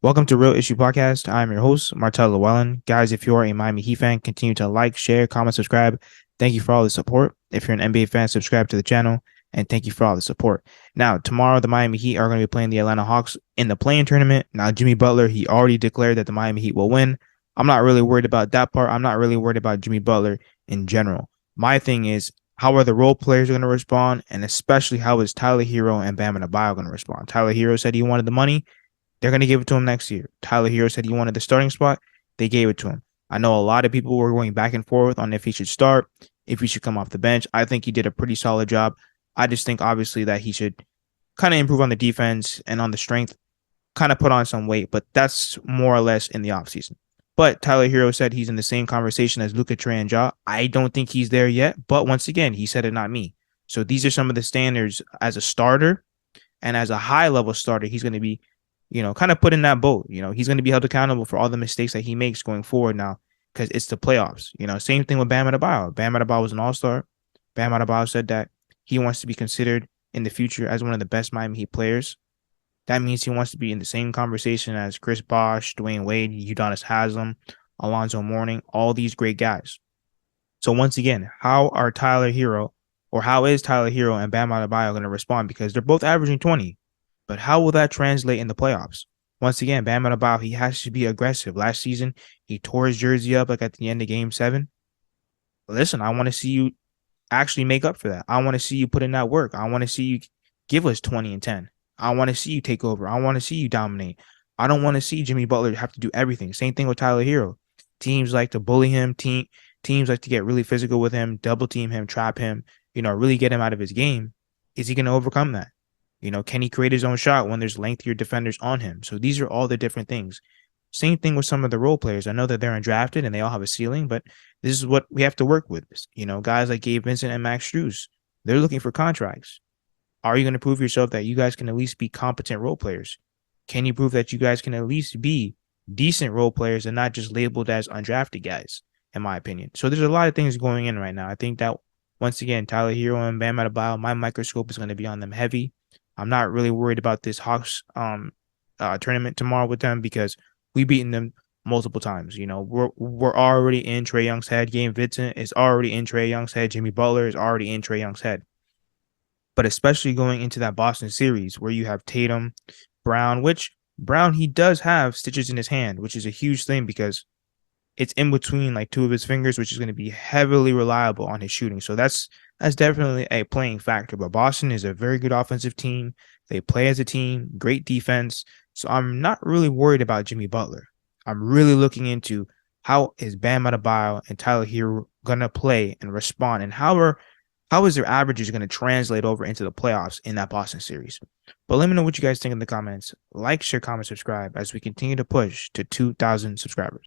Welcome to Real Issue Podcast. I'm your host, Martel Llewellyn. Guys, if you are a Miami Heat fan, continue to like, share, comment, subscribe. Thank you for all the support. If you're an NBA fan, subscribe to the channel, and thank you for all the support. Now, tomorrow, the Miami Heat are going to be playing the Atlanta Hawks in the play-in tournament. Now, Jimmy Butler, he already declared that the Miami Heat will win. I'm not really worried about that part. I'm not really worried about Jimmy Butler in general. My thing is, how are the role players going to respond, and especially how is Tyler Hero and Bam Adebayo going to respond? Tyler Hero said he wanted the money. They're going to give it to him next year. Tyler Hero said he wanted the starting spot. They gave it to him. I know a lot of people were going back and forth on if he should start, if he should come off the bench. I think he did a pretty solid job. I just think, obviously, that he should kind of improve on the defense and on the strength, kind of put on some weight, but that's more or less in the offseason. But Tyler Hero said he's in the same conversation as Luka Trey and Ja. I don't think he's there yet, but once again, he said it, not me. So these are some of the standards as a starter, and as a high-level starter, he's going to be kind of put in that boat. He's going to be held accountable for all the mistakes that he makes going forward now because it's the playoffs. Same thing with Bam Adebayo. Bam Adebayo was an all-star. Bam Adebayo said that he wants to be considered in the future as one of the best Miami Heat players. That means he wants to be in the same conversation as Chris Bosh, Dwayne Wade, Udonis Haslem, Alonzo Mourning, all these great guys. So once again, how is Tyler Hero and Bam Adebayo going to respond? Because they're both averaging 20. But how will that translate in the playoffs? Once again, Bam Adebayo, he has to be aggressive. Last season, he tore his jersey up like at the end of Game 7. Listen, I want to see you actually make up for that. I want to see you put in that work. I want to see you give us 20 and 10. I want to see you take over. I want to see you dominate. I don't want to see Jimmy Butler have to do everything. Same thing with Tyler Hero. Teams like to bully him. Teams like to get really physical with him, double team him, trap him, really get him out of his game. Is he going to overcome that? Can he create his own shot when there's lengthier defenders on him? So these are all the different things. Same thing with some of the role players. I know that they're undrafted and they all have a ceiling, but this is what we have to work with. Guys like Gabe Vincent and Max Strus, they're looking for contracts. Are you going to prove yourself that you guys can at least be competent role players? Can you prove that you guys can at least be decent role players and not just labeled as undrafted guys, in my opinion? So there's a lot of things going in right now. I think that, once again, Tyler Hero and Bam Adebayo, my microscope is going to be on them heavy. I'm not really worried about this Hawks tournament tomorrow with them because we've beaten them multiple times. We're already in Trae Young's head. Gabe Vincent is already in Trae Young's head. Jimmy Butler is already in Trae Young's head. But especially going into that Boston series where you have Tatum, Brown, which Brown, he does have stitches in his hand, which is a huge thing because it's in between like two of his fingers, which is going to be heavily reliable on his shooting. So that's definitely a playing factor. But Boston is a very good offensive team. They play as a team, great defense. So I'm not really worried about Jimmy Butler. I'm really looking into how is Bam Adebayo and Tyler Hero going to play and respond, and how is their averages going to translate over into the playoffs in that Boston series. But let me know what you guys think in the comments. Like, share, comment, subscribe as we continue to push to 2,000 subscribers.